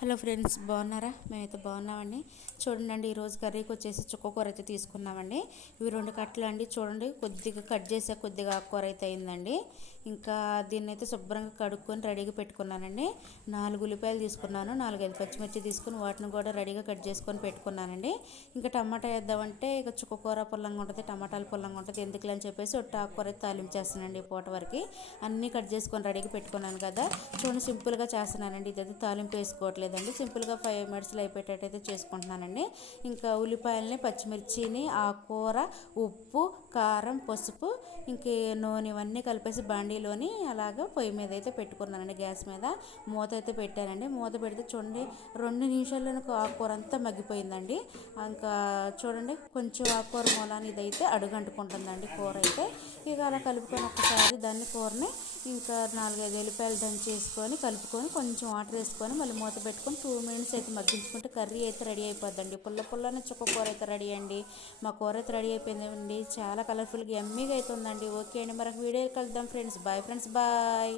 Hello friends బాగున్నారా? మేమైతే బాగున్నామండి. చూడండి ఈరోజు కర్రీకి వచ్చేసి చుక్కకూర అయితే తీసుకున్నామండి. ఇవి రెండు కట్టలు అండి. చూడండి కొద్దిగా కట్ చేసే కొద్దిగా ఆకుకూర అయితే అయిందండి. ఇంకా దీన్ని అయితే శుభ్రంగా కడుక్కొని రెడీగా పెట్టుకున్నానండి. నాలుగు ఉల్లిపాయలు తీసుకున్నాను నాలుగు ఐదు పచ్చిమిర్చి తీసుకుని వాటిని కూడా రెడీగా కట్ చేసుకొని పెట్టుకున్నానండి. ఇంకా టమాటా వేద్దామంటే ఇక చుక్కకూర పుల్లంగా ఉంటుంది టమాటాలు పుల్లంగా ఉంటుంది ఎందుకులే అని చెప్పేసి ఒట్టి ఆకుకూర అయితే తాలింపు చేస్తానండి పూట వరకు. అన్నీ కట్ చేసుకొని రెడీగా పెట్టుకున్నాను కదా. చూడండి సింపుల్గా చేస్తున్నానండి. ఇదైతే తాలింపు వేసుకోవట్లేదు. లేదండి. సింపుల్గా ఫైవ్ మినిట్స్లో అయిపోయేటట్టయితే చేసుకుంటున్నానండి. ఇంకా ఉల్లిపాయలని పచ్చిమిర్చిని ఆకుకూర ఉప్పు కారం పసుపు ఇంకే నూనె ఇవన్నీ కలిపేసి బాండీలోని అలాగ పొయ్యి మీద అయితే పెట్టుకున్నానండి గ్యాస్ మీద. మూత అయితే పెట్టానండి. మూత పెడితే చూడండి రెండు నిమిషాల్లోనే ఆకుకూర అంతా మగ్గిపోయిందండి. ఇంకా చూడండి కొంచెం ఆకుకూర మూలాన్ని ఇదైతే అడుగంటుకుంటుందండి కూర అయితే. ఇక అలా కలుపుకొని ఒకసారి దాన్ని కూరని ఇంకా నాలుగైదు వెల్లిపాయలు దంచేసుకొని కలుపుకొని కొంచెం వాటర్ వేసుకొని మళ్ళీ మూత పెట్టుకొని టూ మినిట్స్ అయితే మగ్గించుకుంటే కర్రీ అయితే రెడీ అయిపోద్దండి. పుల్ల పుల్లనే చుక్క కూర అయితే రెడీ అండి. మా కూర అయితే రెడీ అయిపోయిందండి. చాలా కలర్ఫుల్గా ఎమ్మీగా అవుతుందండి ఓకే అండి. మరొక వీడియో కలుద్దాం ఫ్రెండ్స్. Bye friends. బాయ్.